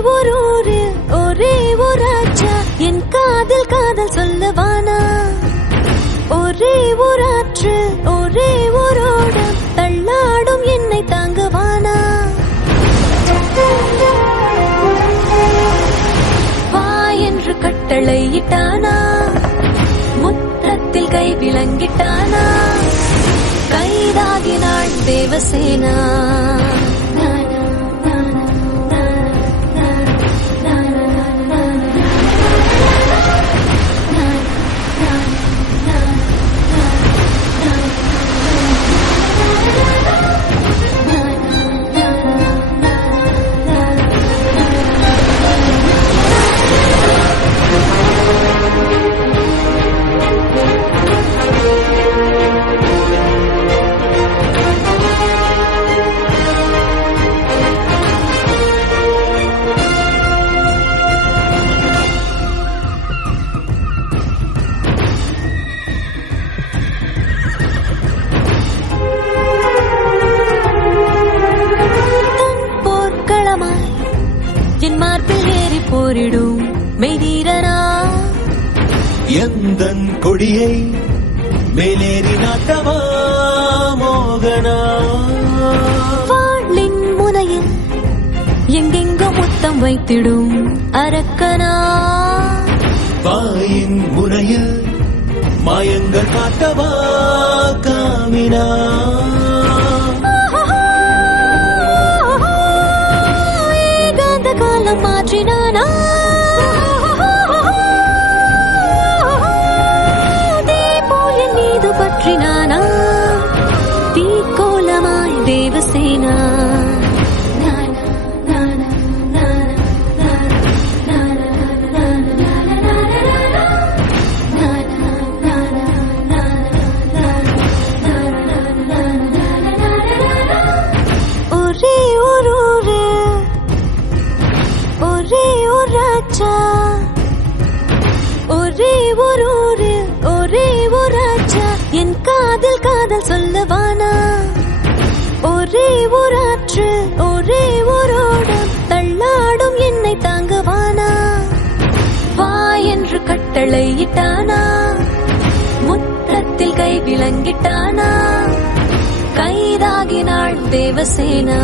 ஒரு ஊரு ஒரே ஒரு ராஜா என் காதல் காதல் சொல்லவானா ஒரே ஒரு ஆற்று ஒரே ஒரு ஓடம் தள்ளாடும் என்னை தாங்குவானா வா என்று கட்டளையிட்டானா முற்றத்தில் கை விளங்கிட்டானா கைதாகினாள் தேவசேனா என் மார்பில் ஏறி போரிடும் மெய்தீரனா எந்தன் கொடியை மேலேறி நாட்டவா மோகனா வாளின் முனையில் எங்கெங்கோ முத்தம் வைத்திடும் அரக்கனா வாயின் முனையில் மாயங்கள் காட்டவா காமினா காலம் மாற்றினானா தீபோல் என் மீது பற்றினானா தீக்கோலமாய் தேவசேனா ஒரே ஒரு ஊரு ஒரே ஒரு ராஜா ஒரே ஒரு ஊரு ஒரே ஒரு ராஜா என் காதல் காதல் சொல்லவானா ஒரே ஒரு ஆற்று ஒரே ஒரு ஓடம் தள்ளாடும் என்னை தாங்குவானா வா என்று கட்டளையிட்டானா முற்றத்தில் கை விளங்கிட்டானா கைதாகினாள் தேவசேனா